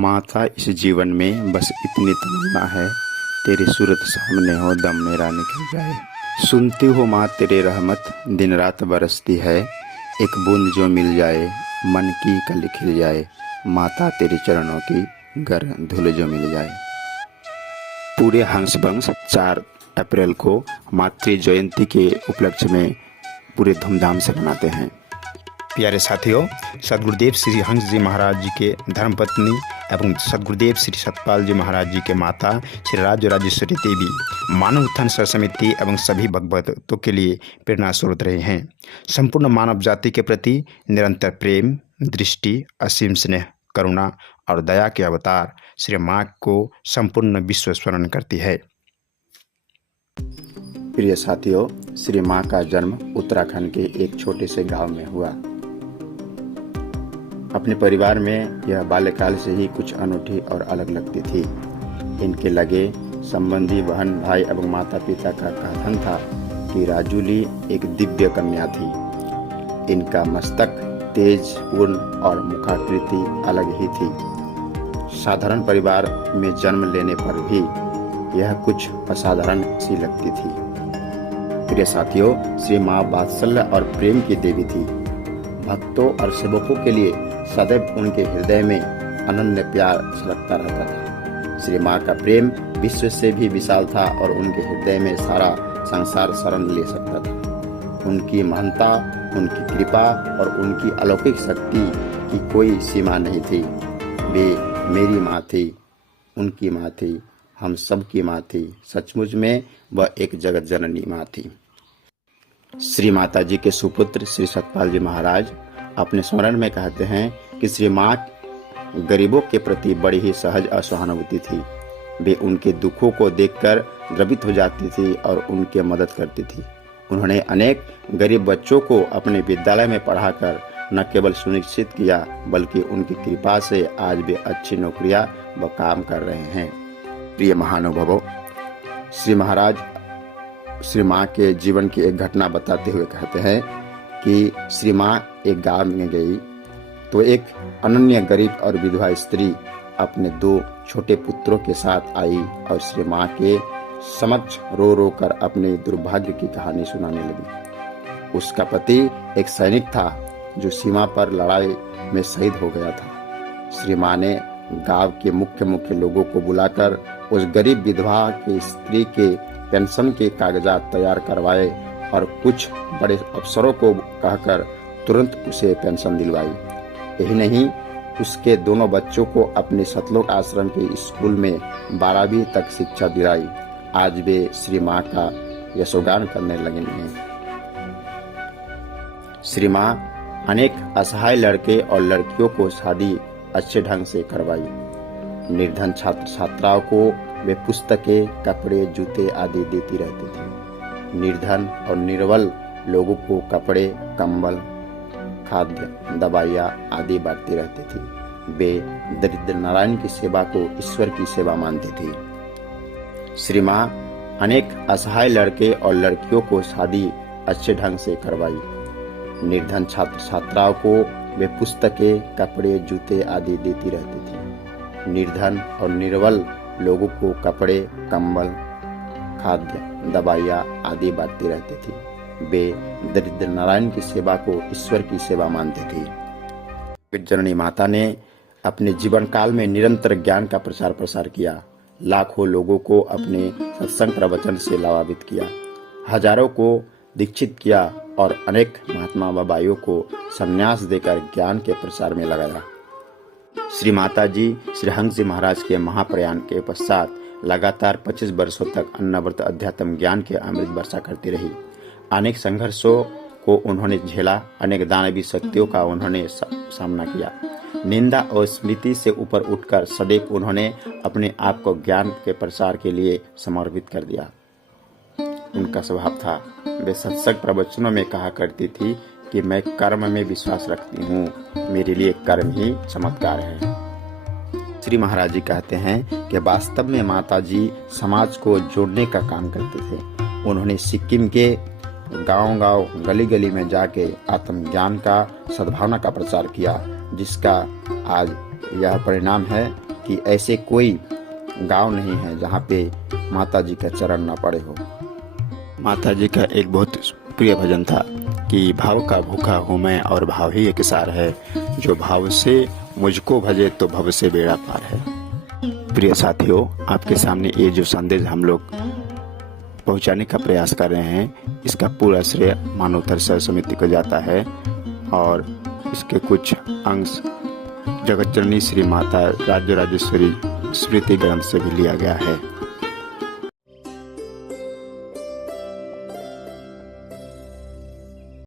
माता इस जीवन में बस इतनी तमन्ना है, तेरी सूरत सामने हो दम मेरा निकल जाए। सुनती हो माँ तेरे रहमत दिन रात बरसती है, एक बूंद जो मिल जाए मन की कली खिल जाए। माता तेरे चरणों की गर धूल जो मिल जाए। पूरे हंसवंश 4 अप्रैल को मातृ जयंती के उपलक्ष्य में पूरे धूमधाम से मनाते हैं। प्यारे साथियों, सदगुरुदेव श्री हंस जी महाराज जी के धर्मपत्नी एवं सदगुरुदेव श्री सतपाल जी महाराज जी के माता श्री राजराजेश्वरी देवी मानव उत्थान सर समिति एवं सभी भक्तों के लिए प्रेरणा स्रोत रहे हैं। संपूर्ण मानव जाति के प्रति निरंतर प्रेम, दृष्टि, असीम स्नेह, करुणा और दया के अवतार श्री माँ को संपूर्ण विश्व स्मरण करती है। प्रिय साथियों, श्री माँ का जन्म उत्तराखंड के एक छोटे से गांव में हुआ। अपने परिवार में यह बाल्यकाल से ही कुछ अनूठी और अलग लगती थी। इनके लगे संबंधी बहन भाई एवं माता पिता का कथन था कि राजूली एक दिव्य कन्या थी। इनका मस्तक तेज, पूर्ण और मुखाकृति अलग ही थी। साधारण परिवार में जन्म लेने पर भी यह कुछ असाधारण सी लगती थी। प्रिय साथियों, श्री माँ वात्सल्य और प्रेम की देवी थी। भक्तों और सेवकों के लिए सदैव उनके हृदय में अनन्य प्यार छलकता रहता था। श्री माँ का प्रेम विश्व से भी विशाल था और उनके हृदय में सारा संसार शरण ले सकता था। उनकी महानता, उनकी कृपा और उनकी अलौकिक शक्ति की कोई सीमा नहीं थी। वे मेरी माँ थी, उनकी माँ थी, हम सब की माँ थी। सचमुच में वह एक जगत जननी माँ थी। श्री माता जी के सुपुत्र श्री सतपाल जी महाराज अपने स्मरण में कहते हैं कि श्री माँ गरीबों के प्रति बड़ी ही सहज और सहानुभूति थी। वे उनके दुखों को देखकर द्रवित हो जाती थी और उनकी मदद करती थी। उन्होंने अनेक गरीब बच्चों को अपने विद्यालय में पढ़ाकर न केवल सुनिश्चित किया बल्कि उनकी कृपा से आज वे अच्छी नौकरियां व काम कर रहे हैं। प्रिय महानुभावों, श्री महाराज श्री माँ के जीवन की एक घटना बताते हुए कहते हैं कि श्री माँ एक गांव में गई तो एक अनन्य गरीब और विधवा स्त्री अपने 2 छोटे पुत्रों के साथ आई और श्री माँ के समक्ष रो रो कर अपने दुर्भाग्य की कहानी सुनाने लगी। उसका पति एक सैनिक था जो सीमा पर लड़ाई में शहीद हो गया था। श्री माँ ने गांव के मुख्य लोगों को बुलाकर उस गरीब विधवा की स्त्री के पेंशन के कागजात तैयार करवाए और कुछ बड़े अफसरों को कहकर तुरंत उसे पेंशन दिलवाई। यही नहीं, उसके दोनों बच्चों को अपने सतलोक आश्रम के स्कूल में 12वीं तक शिक्षा दिलाई। आज वे श्री माँ का यशोगान करने लगे हैं। श्री माँ अनेक असहाय लड़के और लड़कियों को शादी अच्छे ढंग से करवाई। निर्धन छात्र छात्राओं को वे पुस्तकें, कपड़े, जूते आदि देती रहती थी। निर्धन और निर्बल लोगों को कपड़े, कंबल, खाद्य, दवाइयाँ आदि बांटती रहती थी। वे दरिद्र नारायण की सेवा को ईश्वर की सेवा मानती थी। श्री माँ अनेक असहाय लड़के और लड़कियों को शादी अच्छे ढंग से करवाई। निर्धन छात्र छात्राओं को वे पुस्तकें, कपड़े, जूते आदि देती रहती थी। निर्धन और निर्बल लोगों को कपड़े, कंबल, खाद्य, दवाइयाँ आदि बांटती रहती थी। वे दरिद्र नारायण की सेवा को ईश्वर की सेवा मानती थी। जननी माता ने अपने जीवन काल में निरंतर ज्ञान का प्रचार प्रसार किया। लाखों लोगों को अपने सत्संग प्रवचन से लाभान्वित किया। हजारों को दीक्षित किया और अनेक महात्मा बाबाइयों को संन्यास देकर ज्ञान के प्रसार में लगाया। श्री माता जी श्री हंस जी महाराज के महाप्रयाण के पश्चात लगातार 25 वर्षों तक अनवरत अध्यात्म ज्ञान के अमृत वर्षा करती रही। अनेक संघर्षों को उन्होंने झेला, अनेक दानवी शक्तियों का उन्होंने सामना किया। निंदा और स्मृति से ऊपर उठकर सदैव उन्होंने अपने आप को ज्ञान के प्रसार के लिए समर्पित कर दिया। उनका स्वभाव था, वे सत्संग प्रवचनों में कहा करती थी कि मैं कर्म में विश्वास रखती हूँ, मेरे लिए कर्म ही चमत्कार है। श्री महाराज जी कहते हैं कि वास्तव में माता जी समाज को जोड़ने का काम करते थे। उन्होंने सिक्किम के गांव-गांव, गली-गली में जाके आत्मज्ञान का, सद्भावना का प्रचार किया, जिसका आज यह परिणाम है कि ऐसे कोई गांव नहीं है जहाँ पे माता जी का चरण न पड़े हो। माता जी का एक बहुत प्रिय भजन था कि भाव का भूखा हूँ मैं और भाव ही एक सार है, जो भाव से मुझको भजे तो भव से बेड़ा पार है। प्रिय साथियों, आपके सामने ये जो संदेश हम लोग पहुंचाने का प्रयास कर रहे हैं, इसका पूरा श्रेय मानवोत्तर सर्व समिति को जाता है और इसके कुछ अंश जगतजननी श्री माता राज्य राजेश्वरी स्मृति ग्रंथ से भी लिया गया है।